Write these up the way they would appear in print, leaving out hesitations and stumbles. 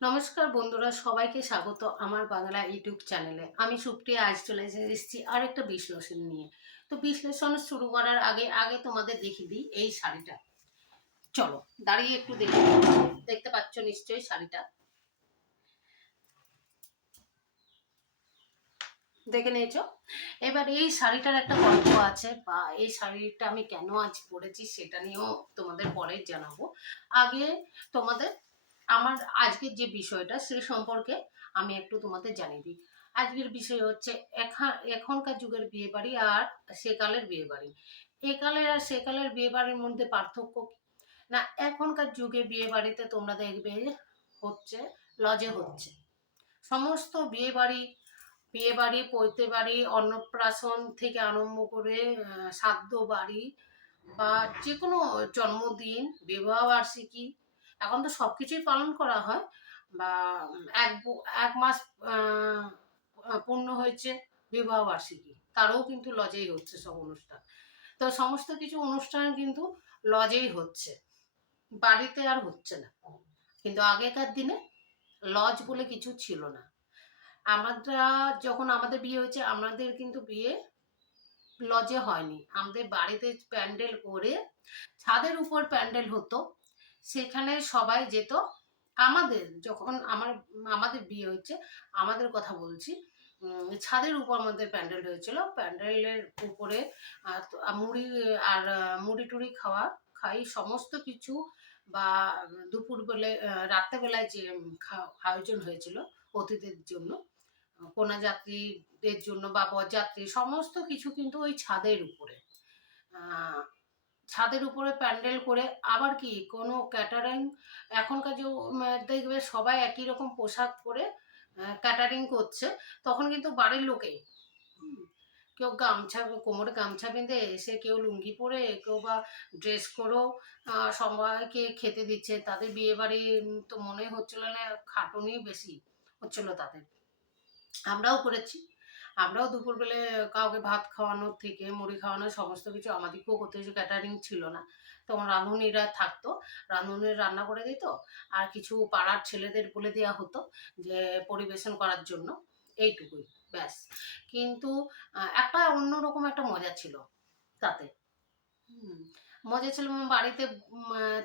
নমস্কার বন্ধুরা, সবাইকে স্বাগত আমার বাংলা ইউটিউব চ্যানেলে। আমি সুপ্রিয়া, আজ চলে এসেছি আরেকটা বিশ্লেষণ নিয়ে। তো বিশ্লেষণ শুরু করার আগে আগে তোমাদের দেখিয়ে দিই এই শাড়িটা। চলো দাঁড়িয়ে একটু দেখি। দেখতে পাচ্ছ নিশ্চয়ই শাড়িটা, দেখে নিয়েছো। এবার এই শাড়িটার একটা গল্প আছে, বা এই শাড়িটা আমি কেন আজ পরেছি সেটা নিয়েও তোমাদের পরে জানাবো। আগে তোমাদের আমার আজকের যে বিষয়টা সে সম্পর্কে আমি একটু তোমাদের জানিয়ে দিই। আজকের বিষয় হচ্ছে এখনকার যুগের বিয়ে বাড়ি আর সেকালের বিয়ে বাড়ি। একালের আর সেকালের বিয়ে বাড়ির মধ্যে পার্থক্য কি? না, এখনকার যুগে বিয়ে বাড়িতে তোমরা দেখবে হচ্ছে লজে হচ্ছে সমস্ত বিয়ে বাড়ি, পৈতে বাড়ি, অন্নপ্রাশন থেকে আরম্ভ করে শ্রাদ্ধ বাড়ি বা যে কোনো জন্মদিন, বিবাহ বার্ষিকী, এখন তো সব কিছুই পালন করা হয়। বা এক মাস পূর্ণ হয়েছে বিবাহ বার্ষিকী, তারও কিন্তু লজেই হচ্ছে সব অনুষ্ঠান। তো সমস্ত কিছু অনুষ্ঠান কিন্তু লজেই হচ্ছে, বাড়িতে আর হচ্ছে না। কিন্তু আগেকার দিনে লজ বলে কিছু ছিল না। আমরা যখন আমাদের বিয়ে হয়েছে, আমাদের কিন্তু বিয়ে লজে হয়নি, আমাদের বাড়িতে প্যান্ডেল করে ছাদের উপর প্যান্ডেল হতো, সেখানে সবাই যেত। আমাদের যখন আমাদের বিয়ে হয়েছে, আমাদের কথা বলছি, ছাদের উপর আমাদের প্যান্ডেল হয়েছিল। প্যান্ডেলের উপরে মুড়ি আর মুড়ি টুড়ি খাই সমস্ত কিছু। বা দুপুর বেলে রাত্রেবেলায় যে আয়োজন হয়েছিল অতিথিদের জন্য, কন্যা যাত্রীদের জন্য বা বরযাত্রী, সমস্ত কিছু কিন্তু ওই ছাদের উপরে। আহ, ছাদের উপরে প্যান্ডেল করে আবার কি কোনো ক্যাটারিং, এখনকার যে দেখবে সবাই একই রকম পোশাক পরে ক্যাটারিং করছে, তখন কিন্তু বাড়ির লোকেই, হুম, কেউ গামছা, কোমরে গামছা বেঁধে এসে, কেউ লুঙ্গি পরে, কেউ বা ড্রেস করেও সবাইকে খেতে দিচ্ছে। তাদের বিয়ে বাড়ি তো মনে হচ্ছিল না, খাটুনি বেশি হচ্ছিল তাদের। আমরাও করেছি। আমরাও দুপুরবেলা কাউকে ভাত খাওয়ানোর থেকে মুড়ি খাওয়ানো সমস্ত কিছু আমাদেরকেও করতে হয়েছে। ক্যাটারিং ছিল না, তখন রাঁধুনিরা থাকতো, রাঁধুনিরা রান্না করে দিত। আর কিছু পাড়ার ছেলেদের বলে দেওয়া হতো যে পরিবেশন করার জন্য, এইটুকুই, ব্যাস। কিন্তু একটা অন্যরকম একটা মজা ছিল তাতে। হুম, মজা ছিল বাড়িতে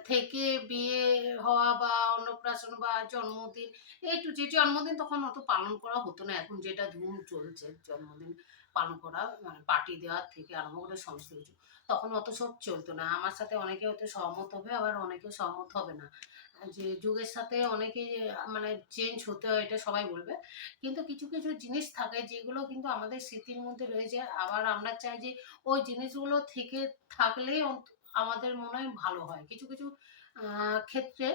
থেকে বিয়ে হওয়া বা অন্নপ্রাশন বা জন্মদিন, একটু যে জন্মদিন তখন অত পালন করা হতো না। এখন যেটা ধুম চলছে জন্মদিন পালন করা, মানে পার্টি দেওয়ার থেকে আরম্ভ করে সমস্ত কিছু, তখন অত সব চলতো না। আমার সাথে অনেকে হয়তো সহমত হবে, আবার অনেকে সহমত হবে না, যে যুগের সাথে অনেকে মানে চেঞ্জ হতে হয়, এটা সবাই বলবে। কিন্তু কিছু কিছু জিনিস থাকে যেগুলো কিন্তু আমাদের স্মৃতির মধ্যে রয়ে যায়, আবার আমরা চাই যে ওই জিনিসগুলো থেকে থাকলেই আমাদের মনে হয় ভালো হয়। কিছু কিছু ক্ষেত্রে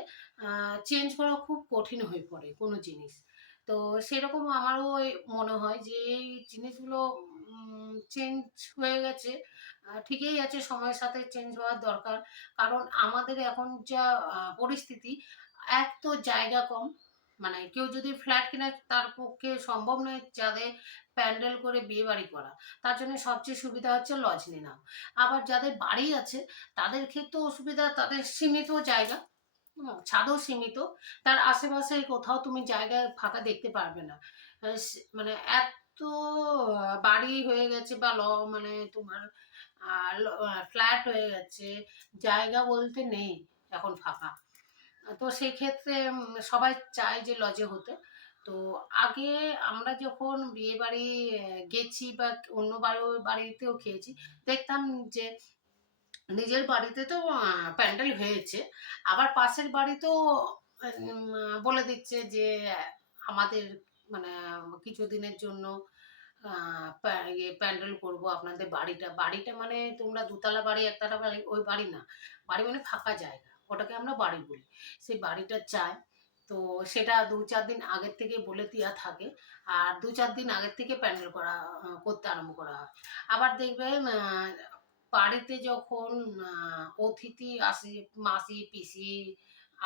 চেঞ্জ করা খুব কঠিন হয়ে পড়ে কোনো জিনিস। তো সেরকম আমারও মনে হয় যে এই জিনিসগুলো চেঞ্জ হয়ে গেছে, ঠিকই আছে, সময়ের সাথে চেঞ্জ হওয়ার দরকার। কারণ আমাদের এখন যা পরিস্থিতি, এক তো জায়গা কম, মানে কেউ যদি ফ্ল্যাট কিনে তার পক্ষে সম্ভব নয় যাদের প্যান্ডেল করে বিয়ে বাড়ি করা। তার জন্য সবচেয়ে সুবিধা হচ্ছে লজ নেওয়া। আবার যাদের বাড়ি আছে তাদের ক্ষেত্রেও অসুবিধা, তাদের সীমিত জায়গা, ছাদও সীমিত, তার আশেপাশে কোথাও তুমি জায়গায় ফাঁকা দেখতে পারবে না। মানে এত বাড়ি হয়ে গেছে বা মানে তোমার ফ্ল্যাট হয়ে গেছে, জায়গা বলতে নেই এখন ফাঁকা। তো সেই ক্ষেত্রে সবাই চায় যে লজে হতে। তো আগে আমরা যখন বিয়ে বাড়ি গেছি বা অন্য বাড়িতেও খেয়েছি, দেখতাম যে নিজের বাড়িতে তো প্যান্ডেল হয়েছে, আবার পাশের বাড়িতেও বলে দিচ্ছে যে আমাদের মানে কিছুদিনের জন্য প্যান্ডেল করব আপনাদের বাড়িটা। বাড়িটা মানে তোমরা দুতলা বাড়ি, একতলা বাড়ি, ওই বাড়ি না। বাড়ি মানে ফাঁকা জায়গা, ওটাকে আমরা বাড়ি বলি। সেই বাড়িটা চাই। তো সেটা ২-৪ দিন আগের থেকে বলে দেওয়া থাকে, আর ২-৪ দিন আগের থেকে প্যান্ডেল করতে আরম্ভ করা হয়। আবার দেখবেন বাড়িতে যখন অতিথি আসে, মাসি পিসি,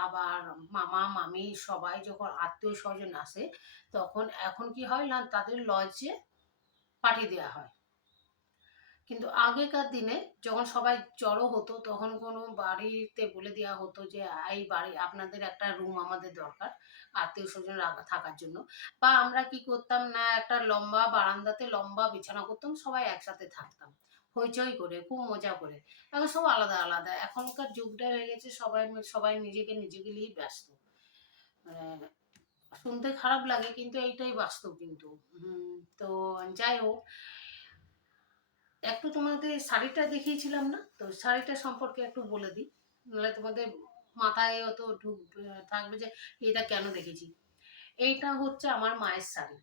আবার মামা মামি, সবাই যখন আত্মীয় স্বজন আসে, তখন এখন কি হয় না, তাদের লজে পাঠিয়ে দেওয়া হয়। কিন্তু আগেকার দিনে যখন সবাই জড়ো হতো তখন কোনো বাড়িতে বলে দেওয়া হতো যে এই বাড়ি আপনাদের একটা রুম আমাদের দরকার আত্মীয় স্বজন থাকার জন্য, বা আমরা কি করতাম না একটা লম্বা বারান্দাতে লম্বা বিছানা করতাম, সবাই একসাথে থাকতাম হইচই করে খুব মজা করে। এখন সব আলাদা আলাদা, এখনকার যুগটা হয়ে গেছে সবাই সবাই নিজেকে নিজেকে নিয়েই ব্যস্ত। মানে শুনতে খারাপ লাগে কিন্তু এইটাই বাস্তব কিন্তু। তো যাই হোক, একটু তোমাদের শাড়িটা দেখিয়েছিলাম না, তো শাড়িটা সম্পর্কে একটু বলে দিই, নাহলে তোমাদের মাথায় অত থাকবে যে এটা কেন দেখেছি। এইটা হচ্ছে আমার মায়ের শাড়ি।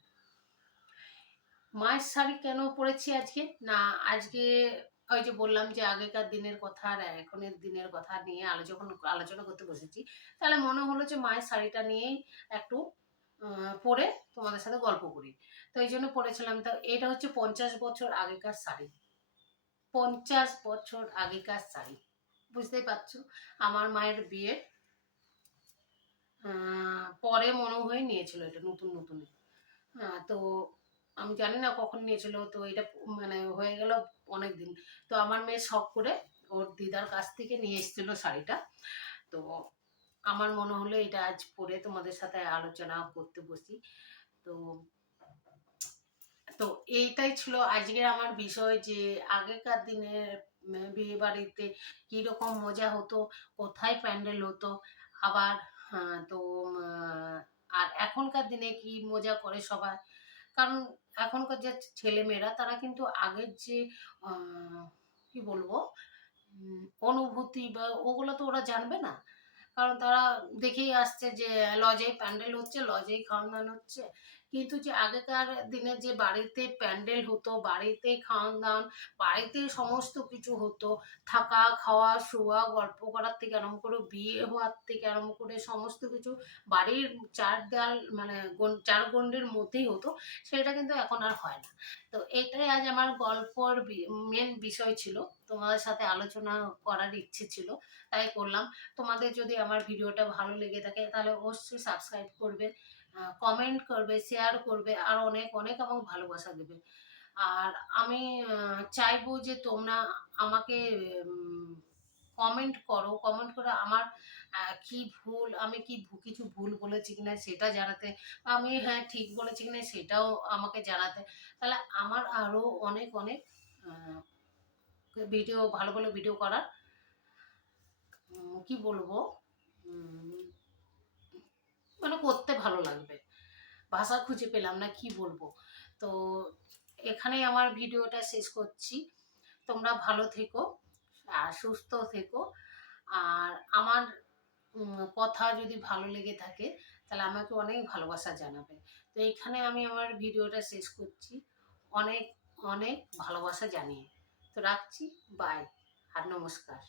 মায়ের শাড়ি কেন পরেছি আজকে না, আজকে ওই যে বললাম যে আগেকার দিনের কথা আর এখনের দিনের কথা নিয়ে যখন আলোচনা করতে বসেছি, তাহলে মনে হলো যে মায়ের শাড়িটা নিয়েই একটু পরে তোমাদের সাথে গল্প করি। তো এই জন্য পরেছিলাম। তো এটা হচ্ছে 50 বছর আগেকার শাড়ি। 50 বছর আগেকার শাড়ি, বুঝতেই পারছো। আমার মায়ের বিয়ে পরে মনে হয় নিয়েছিল এটা নতুন নতুন। তো আমি জানি না কখন নিয়েছিল, তো এটা মানে হয়ে গেল অনেক দিন। তো আমার মেয়ে শখ করে ওর দিদার কাছ থেকে নিয়ে এসেছিল শাড়িটা। তো আমার মনে হলো এটা আজ পরে তোমাদের সাথে আলোচনা করতে বসি। তো তো এইটাই ছিল আজকের আমার বিষয়, যে আগেকার দিনের বিয়ে বাড়িতে কীরকম মজা হতো, কোথায় প্যান্ডেল হতো, আবার তো আর এখনকার দিনে কি মজা করে সবাই। কারণ এখনকার যে ছেলেমেয়েরা তারা কিন্তু আগের যে কি বলবো অনুভূতি বা ওগুলো তো ওরা জানবে না। কারণ তারা দেখেই আসছে যে লজেই প্যান্ডেল হচ্ছে, লজেই খাওয়ান-দাওয়ান হচ্ছে। কিন্তু যে আগেকার দিনে যে বাড়িতে প্যান্ডেল হতো, বাড়িতেই খাওয়ান-দাওয়ান, বাড়িতেই সমস্ত কিছু হতো। থাকা, খাওয়া, শোয়া, গল্প করার থেকে আরম্ভ করে বিয়ে হওয়ার থেকে আরম্ভ করে সমস্ত কিছু বাড়ির ৪ দেয়াল মানে ৪ গণ্ডির মধ্যেই হতো। সেটা কিন্তু এখন আর হয় না। তো এটাই আজ আমার গল্পর মেন বিষয় ছিল। তোমাদের সাথে আলোচনা করার ইচ্ছে ছিল, তাই করলাম। তোমাদের যদি আমার ভিডিওটা ভালো লেগে থাকে তাহলে অবশ্যই সাবস্ক্রাইব করবে, কমেন্ট করবে, শেয়ার করবে, আর অনেক অনেক আমাকে ভালোবাসা দেবে। আর আমি চাইবো যে তোমরা আমাকে কমেন্ট করো, কমেন্ট করে আমার কি ভুল, আমি কি কিছু ভুল বলেছি কিনা সেটা জানাতে, আমি হ্যাঁ ঠিক বলেছি কিনা সেটাও আমাকে জানাতে। তাহলে আমার আরও অনেক অনেক ভিডিও, ভালো ভালো ভিডিও করার কি বলবো উম, মানে করতে ভালো লাগবে। ভাষা খুঁজে পেলাম না কি বলবো। তো এখানেই আমার ভিডিওটা শেষ করছি। তোমরা ভালো থেকো আর সুস্থ থেকো। আর আমার কথা যদি ভালো লেগে থাকে তাহলে আমাকে অনেক ভালোবাসা জানাবে। তো এইখানে আমি আমার ভিডিওটা শেষ করছি, অনেক অনেক ভালোবাসা জানিয়ে। তো রাখছি, বাই আর নমস্কার।